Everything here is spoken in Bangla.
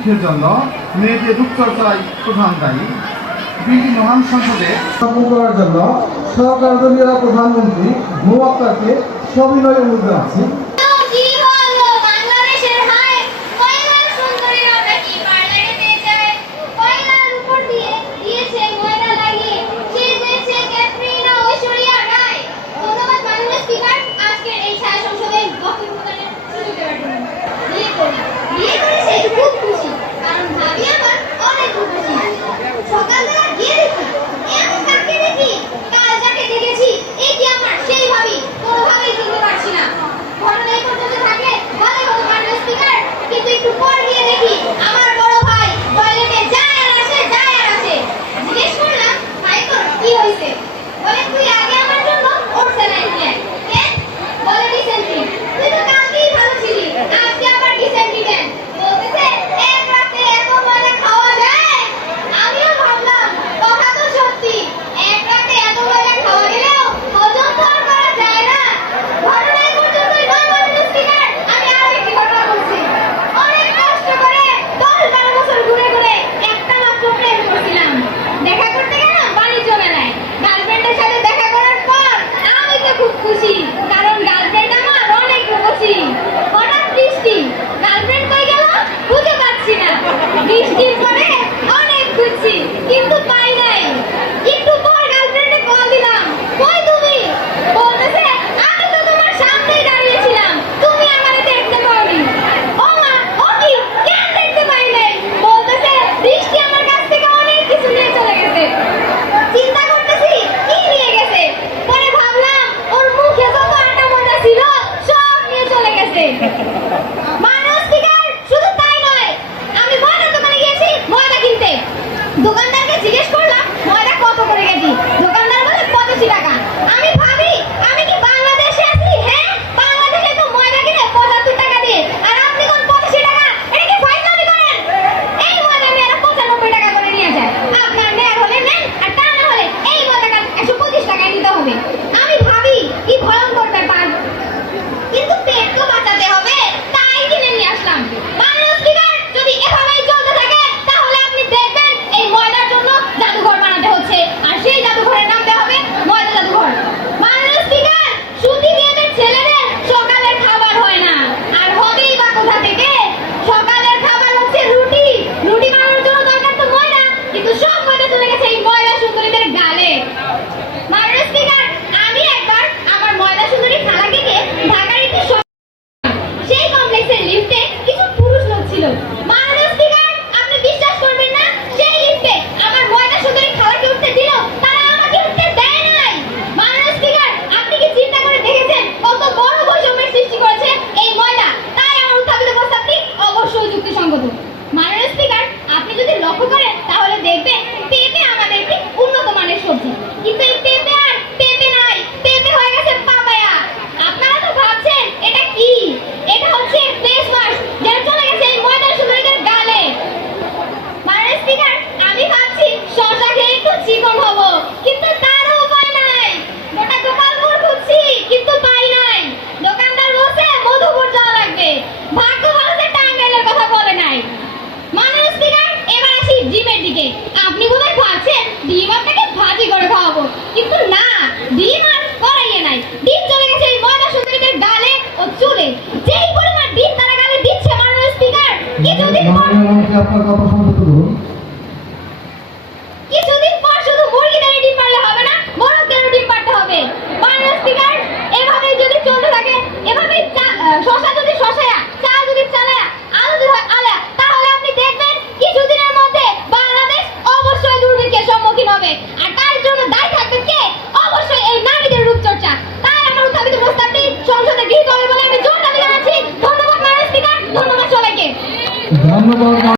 মুক্তির জন্য মেয়েদের রূপচর্চায় প্রধান দায়ী। দুইটি মহান সংসদে সফল করার জন্য সহকার্যনীরা প্রধানমন্ত্রী ভূ আক্তারকে সবিনয় অনুরোধ জানাচ্ছি একটু পর গিয়ে দেখি আমার দোকানটা আপনার কথা সম্মত করুন কিছুদিন পর শুধু মুরগি ডিম পারলে হবে না মোরগ ডিম পারতে হবে? যদি চলতে থাকে শশা যদি শশায়া যদি চালায়া আলু যদি তাহলে আপনি দেখবেন কিছুদিনের মধ্যে বাংলাদেশ অবশ্যই দুর্ভিক্ষের সম্মুখীন হবে। আর তার জন্য দায়ী থাকবে কে? অবশ্যই এই নারীদের রূপচর্চা। তাই আমার উত্থাপিত প্রস্তাবটি সংসদে গৃহীত হবে বলে আমি জোর দাবি জানাচ্ছি। ধন্যবাদ ধন্যবাদ সবাইকে। ধন্যবাদ